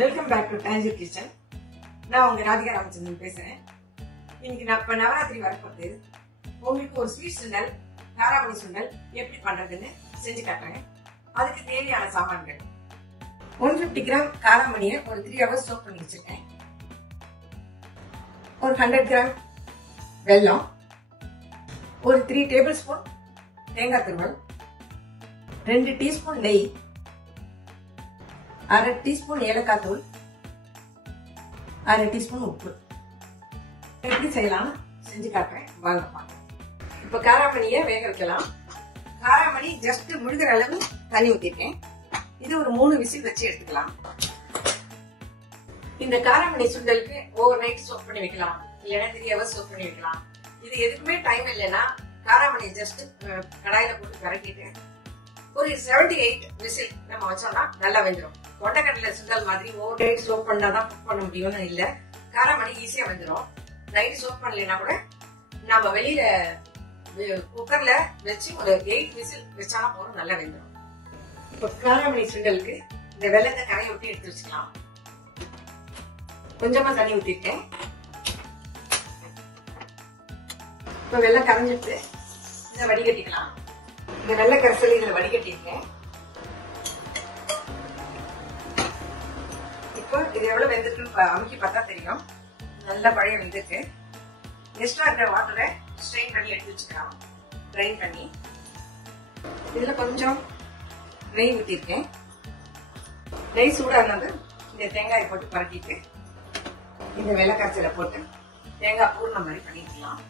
Welcome back to Danger Kitchen. நான் உங்க ராதிகா ராமச்சந்திரன் பேசுறேன். இன்னைக்கு நான் இப்ப நவராத்திரி வரப்போகுது. உங்களுக்கு ஒரு ஸ்வீட் சுண்டல், காராமணி சுண்டல் எப்படி பண்றதுன்னு செஞ்சு காட்டுறேன். அதுக்கு தேவையான சாமான்கள்: 150 கிராம் காராமணியை ஒரு 3 hours சோக் பண்ணி வச்சிருக்கேன். ஒரு 100 கிராம் வெல்லம், ஒரு 3 டேபிள் ஸ்பூன் தேங்காய் துருவல், 2 டீஸ்பூன் நெய், 1/2 டீஸ்பூன் ஏலக்காய் தூள், 1/2 டீஸ்பூன் உப்பு. எப்படி செய்யலாம் செஞ்சு காட்டுறேன், வாங்க பாருங்க. இப்ப காராமணியை வேக வைக்கலாம். காராமணி ஜஸ்ட் முழுகிற அளவு தண்ணி ஊத்திருக்கேன். இது ஒரு 3 விசில் வச்சு எடுத்துக்கலாம். இந்த காராமணி சுண்டலுக்கு ஓவர் நைட் சோக் பண்ணி வைக்கலாம், இல்லைன்னா 3 hours சோக் பண்ணி வைக்கலாம். இது எதுக்குமே டைம் இல்லைன்னா காராமணி ஜஸ்ட் கடாயில போட்டு கரட்டிட்டு ஒரு 78 விசில் நம்ம வச்சோம்னா நல்லா வெந்துடும். கொண்டக்கடலை சுண்டல் மாதிரி ஓவர் நைட் சோக் பண்ணாதான் குக் பண்ண முடியும்னு இல்ல, காராமணி ஈஸியா வெந்துடும். நைட் சோக் பண்ணலைன்னா கூட நம்ம வெளியில குக்கர்ல வச்சு ஒரு 8 விசில் வச்சாலும் போதும், நல்லா வெந்துடும். இப்ப காராமணி சுண்டலுக்கு இந்த வெள்ளத்தை கரையை ஊற்றி எடுத்து வச்சுக்கலாம். கொஞ்சமா தண்ணி ஊத்திருக்கேன். இப்ப வெள்ளம் கரைஞ்சிட்டு இதை வடிகட்டிக்கலாம். இந்த வெள்ளை கரைசல் இதுல வடிகட்டிருக்கேன். இப்போ இது எவ்வளவு வெந்திருக்குன்னு அமுக்கி பார்த்தா தெரியும். நல்லா பழைய வெந்திருக்கு. எக்ஸ்ட்ரா இருக்கிற வாட்டரை ஸ்ட்ரெயின் பண்ணி எடுத்து வச்சுக்கலாம். ட்ரைன் பண்ணி இதுல கொஞ்சம் நெய் ஊற்றிருக்கேன். நெய் சூடானது இந்த தேங்காயை போட்டு பரட்டிட்டு இந்த வெள்ளை கரைசலை போட்டு தேங்காய் பூர்ண மாதிரி பண்ணிக்கலாம்.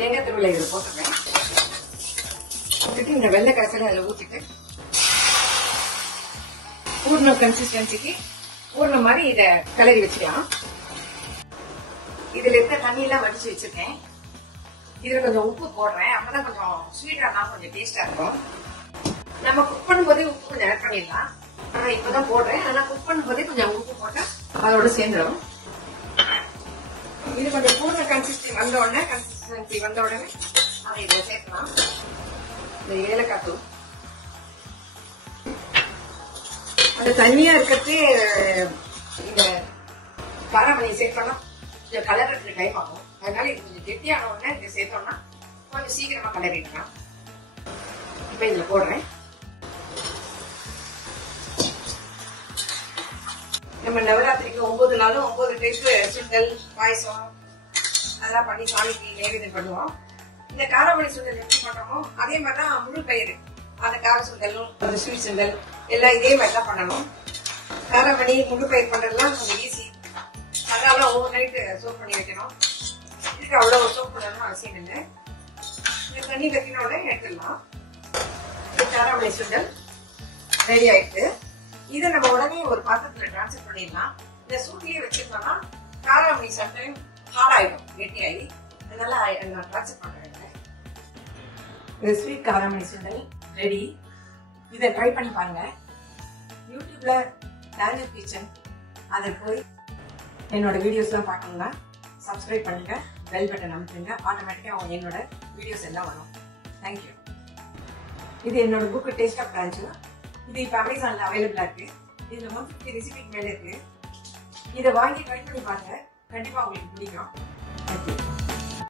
தேங்காய் திருவிழா இதில் போட்டுருக்கேன். இந்த வெள்ளை கரைசலை அதில் ஊற்றிட்டு பூர்ண கன்சிஸ்டன்சிக்கு பூர்ண மாதிரி இதை கிளறி வச்சுக்கலாம். இதுல இருக்க தண்ணி எல்லாம் வடிச்சு வச்சிருக்கேன். இதுல கொஞ்சம் உப்பு போடுறேன், அப்பதான் கொஞ்சம் ஸ்வீட்டா கொஞ்சம் டேஸ்டா இருக்கும். நம்ம குக் பண்ணும்போதே உப்பு கொஞ்சம் ஆட் பண்ணிடலாம். ஆனா இப்பதான் போடுறேன், ஆனா குக் பண்ணும்போதே கொஞ்சம் உப்பு போட்டா அதோட சேர்ந்துடும். இது கொஞ்சம் பூர்ண கன்சிஸ்டன்சி வந்த உடனே அதை இதை சேர்க்கலாம். இந்த ஏலக்காய் தூள் அந்த தண்ணியா இருக்கிறது இந்த காராமணி சேர்த்தோம்னா கொஞ்சம் கலர்றதுக்கு டைம் ஆகும். அதனால இது கொஞ்சம் கெட்டியான உடனே இதை சேர்த்தோம்னா கொஞ்சம் சீக்கிரமா கலரிடலாம். இப்ப இதுல போடுறேன். நம்ம நவராத்திரிக்கு 9 நாளும் 9 டைப் சுண்டல், பாயசம் அதெல்லாம் பண்ணி சாமிக்கு நைவேத்தியம் பண்ணுவோம். இந்த காராமணி சுண்டல் எப்படி பண்றோமோ அதே மாதிரிதான் முழு பயிர், அந்த கார சுண்டலும் அந்த ஸ்வீட் சுண்டல் எல்லாம் இதே மாதிரி தான் பண்ணணும். காராமணி முழு பயிர் பண்றதுலாம் கொஞ்சம் ஈஸி. அதனால ஓவர் நைட் சோப் பண்ணி வைக்கணும். இதுக்கு அவ்வளவு சோப் பண்ணணும்னு அவசியம் இல்லை. இந்த தண்ணி கட்டின உடனே எடுத்துடலாம். காராமணி சுண்டல் ரெடி ஆயிடுது. இதை நம்ம உடனே ஒரு பாத்திரத்துல டிரான்ஸ்ஃபர் பண்ணிடலாம். இந்த சூட்லயே வச்சிருந்தோம்னா காராமணி சம்டைம் ஹார்ட் ஆயிடும், கெட்டியாயி. அதனால நான் டிரான்ஸ்ஃபர் பண்றேன். இந்த ஸ்வீட் காராமணி சுண்டல் ரெடி. இதை ட்ரை பண்ணி பாருங்க. யூடியூப்ல டான்ஜர் கிச்சன் அதை போய் என்னோட வீடியோஸ்லாம் பார்க்கணும்னா சப்ஸ்கிரைப் பண்ணுங்க, பெல் பட்டன் அமுத்துங்க. ஆட்டோமேட்டிக்கா என்னோட வீடியோஸ் எல்லாம் வரும். தேங்க்யூ. இது என்னோட புக் டேஸ்ட் ஆஃப் டான்ஜர். இது இப்போ அமேசான்ல அவைலபிளா இருக்கு. இதுல 150 ரெசிபிக்கு மேல இருக்கு. இதை வாங்கி ட்ரை பண்ணி பாருங்க, கண்டிப்பா உங்களுக்கு பிடிக்கும். தேங்க்யூ.